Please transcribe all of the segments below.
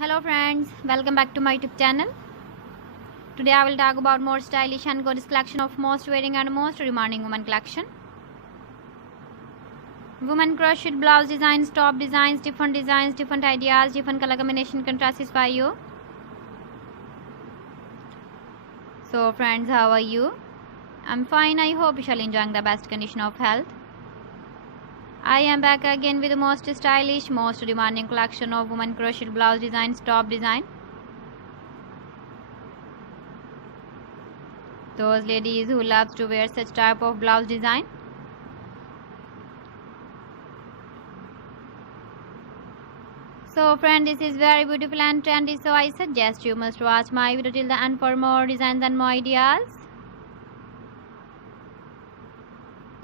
Hello friends, welcome back to my YouTube channel. Today I will talk about more stylish and gorgeous collection of most wearing and most demanding women collection. Women crocheted blouse designs, top designs, different ideas, different color combination can satisfy you. So friends, how are you? I'm fine. I hope you shall enjoying the best condition of health. I am back again with the most stylish, most demanding collection of women crocheted blouse designs, top design. Those ladies who loves to wear such type of blouse design. So friend, this is very beautiful and trendy, so I suggest you must watch my video till the end for more designs and more ideas.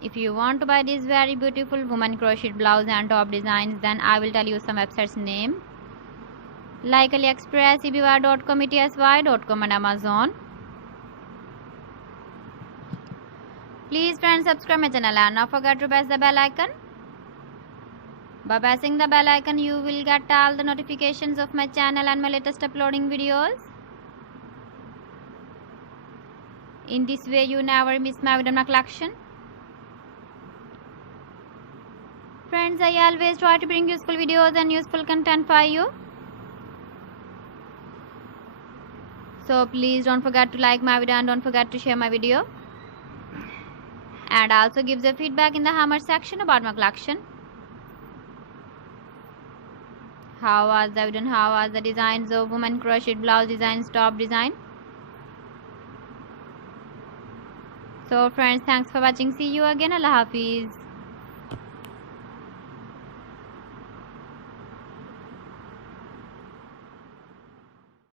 If you want to buy this very beautiful woman crocheted blouse and top designs, then I will tell you some websites name like AliExpress, eBay.com, etsy.com and Amazon. Please friends, subscribe my channel and not forget to press the bell icon. By pressing the bell icon, you will get all the notifications of my channel and my latest uploading videos. In this way, you never miss my video collection. Friends, I always try to bring useful videos and useful content for you. So please don't forget to like my video and don't forget to share my video. And also give the feedback in the comment section about my collection. How was the video and how was the designs of women crocheted blouse designs, top design. So friends, thanks for watching. See you again. Allah Hafiz.